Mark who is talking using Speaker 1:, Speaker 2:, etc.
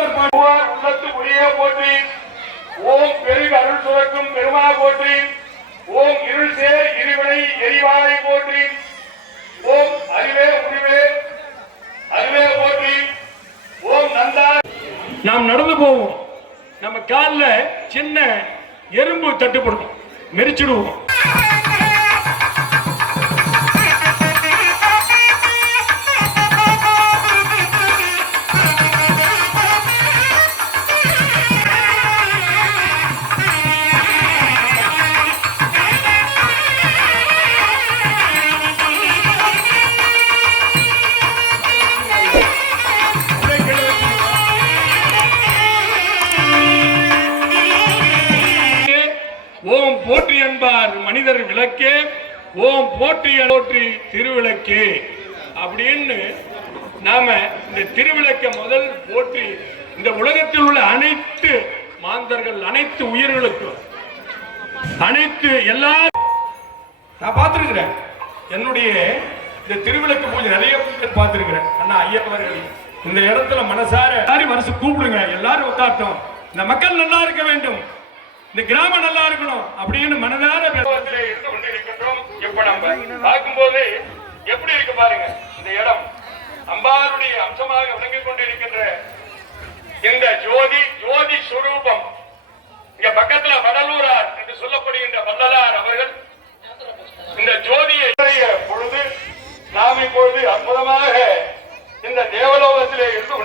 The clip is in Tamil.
Speaker 1: தேவாரத்தில்
Speaker 2: உள்ளத்து உரிய போற்றி. ஓம் பெருகு அருள் சுரக்கும் பெருமா போற்றி. ஓம் இருள் சேர் இருவினை எரிவாரை போற்றி. ஓம் அறிவே உரிவே அறிவே போற்றி. ஓம் நந்தா
Speaker 1: நாம் நடந்து போவோம். நம்ம காலில் சின்ன எறும்பு தட்டுப்படும். மெரிச்சிடுவோம். மனிதர் விளக்கே ஓம் போற்றி அலோற்றி திருவிளக்கே. அப்படின்னு நாம இந்த திருவிளக்க முதல் போற்றி இந்த உலகத்தில் உள்ள அனைத்து மாந்தர்கள் அனைத்து உயிர்களுக்கும் அனைத்து எல்லா நான் பார்த்திருக்கிறேன். என்னுடைய இந்த திருவிளக்கு பூஜை நிறைய பேர் பார்த்திருக்கிறேன். அண்ணா ஐயப்பவர்கள் இந்த இடத்துல மனசார எல்லாரும் மனசு கூப்பிடுங்க. எல்லாரும் உட்காட்டும் இந்த மக்கள் நல்லா இருக்க வேண்டும். இந்த கிராமம் நல்லா இருக்கணும் அப்படின்னு மனதார பேச-
Speaker 2: உலகத்திலே பார்க்கும்போது எப்படி இருக்கு பாருங்க இந்த இடம். அம்பாருடைய அம்சமாக விளங்கிக் கொண்டிருக்கின்ற இந்த ஜோதி ஜோதி சுரூபம். இங்க பக்கத்துல வடலூரார் என்று சொல்லப்படுகின்ற வள்ளலார் அவர்கள் இந்த ஜோதியை பொழுது நாம் இப்பொழுது அற்புதமாக இந்த தேவலோகத்திலே இருந்து